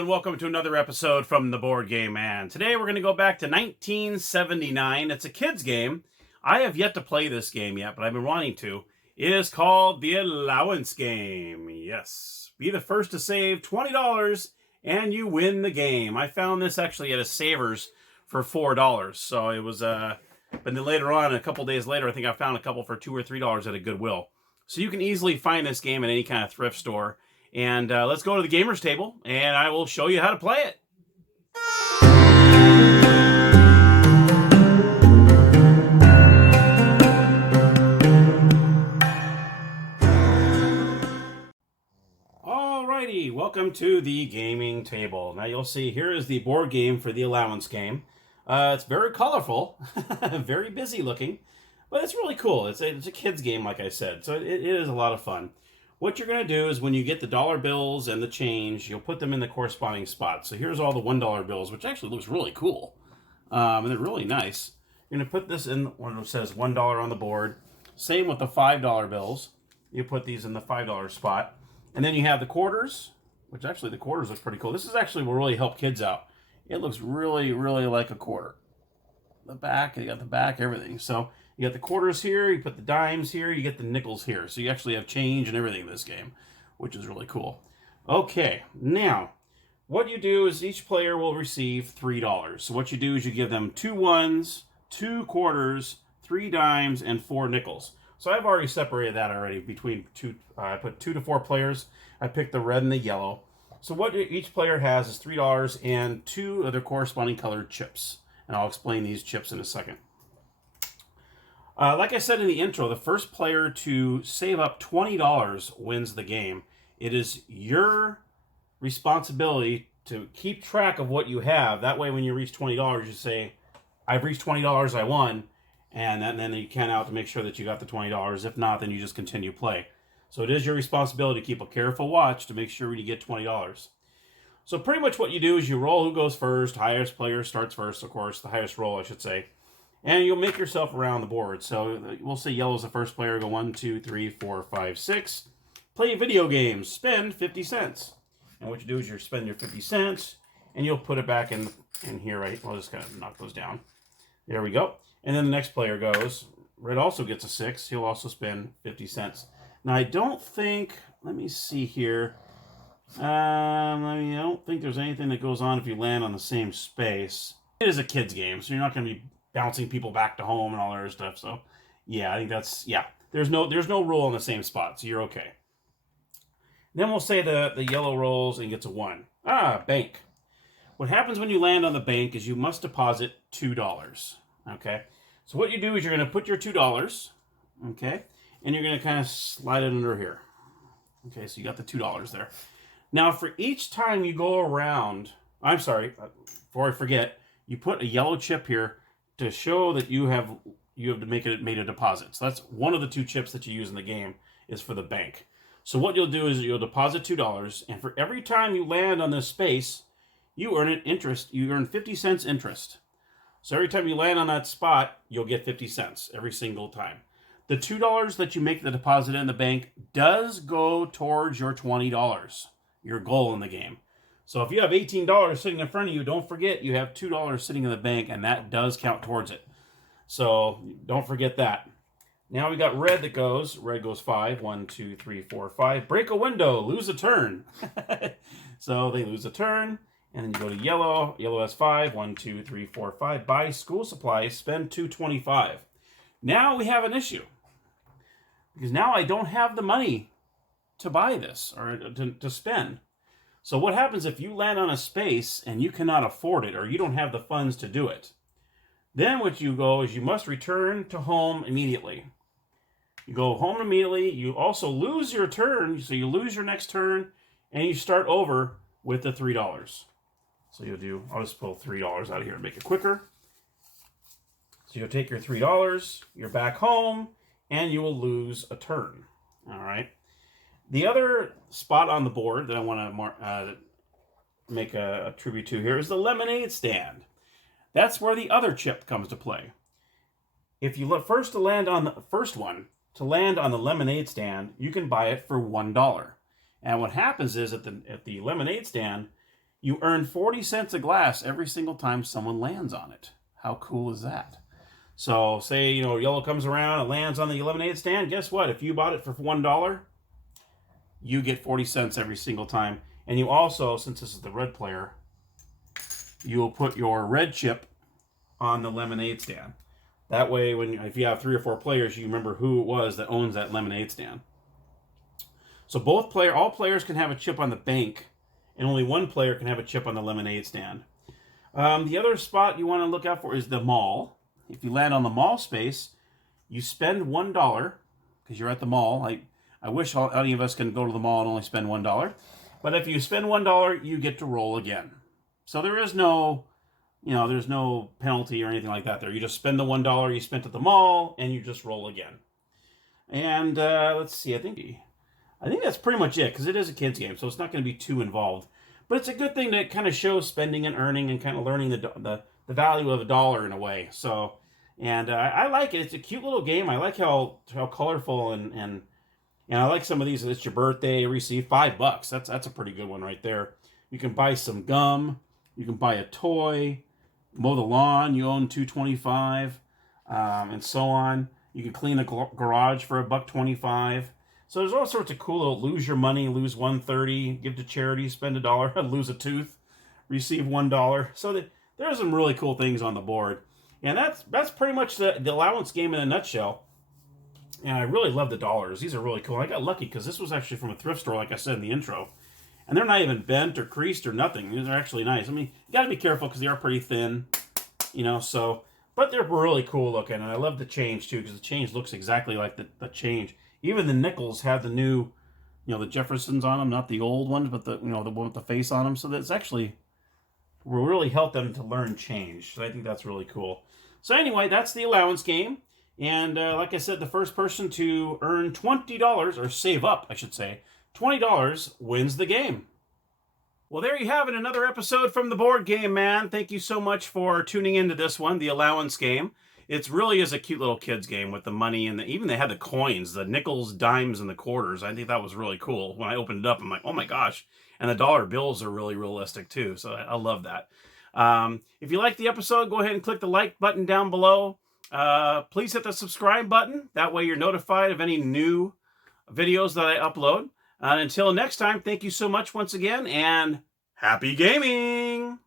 and welcome to another episode from the Board Game Man. Today we're going to go back to 1979. It's a kid's game. I have yet to play this game yet, but I've been wanting to. It is called the Allowance game. Yes. Be the first to save $20 and you win the game. I found this actually at a Savers for $4. So it was, but then later on, a couple days later, I think I found a couple for $2 or $3 at a Goodwill. So you can easily find this game at any kind of thrift store. And let's go to the gamers table, and I will show you how to play it. Alrighty, welcome to the gaming table. Now you'll see here is the board game for the Allowance game. It's very colorful, very busy looking, but it's really cool. It's a kid's game, like I said, so it is a lot of fun. What you're going to do is when you get the dollar bills and the change, you'll put them in the corresponding spots. So here's all the $1 bills, which actually looks really cool. And they're really nice. You're going to put this in when it says $1 on the board. Same with the $5 bills. You put these in the $5 spot. And then you have the quarters, which actually the quarters look pretty cool. This is actually will really help kids out. It looks really, really like a quarter. The back, you got the back, everything. So you got the quarters here, you put the dimes here, you get the nickels here. So you actually have change and everything in this game, which is really cool. Okay, now, what you do is each player will receive $3. So what you do is you give them 2 ones, 2 quarters, 3 dimes, and 4 nickels. So I've already separated that already between two. I put 2 to 4 players. I picked the red and the yellow. So what each player has is $3 and 2 of their corresponding colored chips. And I'll explain these chips in a second. Like I said in the intro, the first player to save up $20 wins the game. It is your responsibility to keep track of what you have. That way when you reach $20, you say, I've reached $20, I won. And then you count out to make sure that you got the $20. If not, then you just continue play. So it is your responsibility to keep a careful watch to make sure you get $20. So pretty much what you do is you roll who goes first. Highest player starts first, of course. The highest roll, I should say. And you'll make yourself around the board. So we'll say yellow's the first player. Go 1, 2, 3, 4, 5, 6. Play video games. Spend 50 cents. And what you do is you spend your 50 cents. And you'll put it back in here, right? I'll just kind of knock those down. There we go. And then the next player goes. Red also gets a 6. He'll also spend 50 cents. Now I don't think, let me see here. I don't think there's anything that goes on if you land on the same space. It is a kid's game, so you're not going to be bouncing people back to home and all that other stuff. So, yeah, I think that's, yeah. There's no rule on the same spot, so you're okay. Then we'll say the yellow rolls and gets a 1. Bank. What happens when you land on the bank is you must deposit $2. Okay? So what you do is you're going to put your $2, okay? And you're going to kind of slide it under here. Okay, so you got the $2 there. Now, for each time you go around, I'm sorry, before I forget, you put a yellow chip here to show that you have made a deposit. So that's one of the 2 chips that you use in the game is for the bank. So what you'll do is you'll deposit $2, and for every time you land on this space, you earn interest. You earn 50 cents interest. So every time you land on that spot, you'll get 50 cents every single time. The $2 that you make the deposit in the bank does go towards your $20. Your goal in the game. So if you have $18 sitting in front of you, don't forget you have $2 sitting in the bank, and that does count towards it. So don't forget that. Now we got red that goes. Red goes 5. 1, 2, 3, 4, 5. Break a window. Lose a turn. So they lose a turn. And then you go to yellow. Yellow has 5. 1, 2, 3, 4, 5. Buy school supplies. Spend $2.25. Now we have an issue. Because now I don't have the money to buy this or to spend. So what happens if you land on a space and you cannot afford it or you don't have the funds to do it? Then what you go is you must return to home immediately. You go home immediately. You also lose your turn. So you lose your next turn and you start over with the $3. So you'll do, I'll just pull $3 out of here and make it quicker. So you'll take your $3, you're back home, and you will lose a turn. All right. The other spot on the board that I want to make a tribute to here is the lemonade stand. That's where the other chip comes to play. If you look first to land on the first one, to land on the lemonade stand, you can buy it for $1. And what happens is at the lemonade stand, you earn 40 cents a glass every single time someone lands on it. How cool is that? So say, yellow comes around, it lands on the lemonade stand. Guess what? If you bought it for $1, you get 40 cents every single time. And you also, since this is the red player, you will put your red chip on the lemonade stand. That way, if you have 3 or 4 players, you remember who it was that owns that lemonade stand. So all players can have a chip on the bank, and only one player can have a chip on the lemonade stand. The other spot you want to look out for is the mall. If you land on the mall space, you spend $1 because you're at the mall. I wish any of us can go to the mall and only spend $1. But if you spend $1, you get to roll again. So there is no, there's no penalty or anything like that there. You just spend the $1 you spent at the mall and you just roll again. And let's see, I think that's pretty much it because it is a kid's game, so it's not going to be too involved. But it's a good thing to kind of show spending and earning and kind of learning the value of a dollar in a way. So, and I like it. It's a cute little game. I like how colorful and I like some of these. It's your birthday, receive $5. That's a pretty good one right there. You can buy some gum. You can buy a toy. Mow the lawn. You own $2.25, and so on. You can clean the garage for $1.25. So there's all sorts of cool little lose your money, lose $1.30, give to charity, spend $1, lose a tooth, receive $1. So there's some really cool things on the board. And that's pretty much the allowance game in a nutshell. And I really love the dollars. These are really cool. I got lucky because this was actually from a thrift store, like I said in the intro. And they're not even bent or creased or nothing. These are actually nice. I mean, you got to be careful because they are pretty thin, so. But they're really cool looking. And I love the change, too, because the change looks exactly like the change. Even the nickels have the new, the Jeffersons on them, not the old ones, but the one with the face on them. So that's actually will really help them to learn change. So I think that's really cool. So anyway, that's the allowance game. And like I said, the first person to earn $20, or save up, I should say, $20 wins the game. Well, there you have it, another episode from the Board Game Man. Thank you so much for tuning into this one, the allowance game. It really is a cute little kid's game with the money and even they had the coins, the nickels, dimes, and the quarters. I think that was really cool. When I opened it up, I'm like, oh my gosh. And the dollar bills are really realistic too. So I love that. If you liked the episode, go ahead and click the like button down below. Please hit the subscribe button. That way you're notified of any new videos that I upload. Until next time, thank you so much once again, and happy gaming!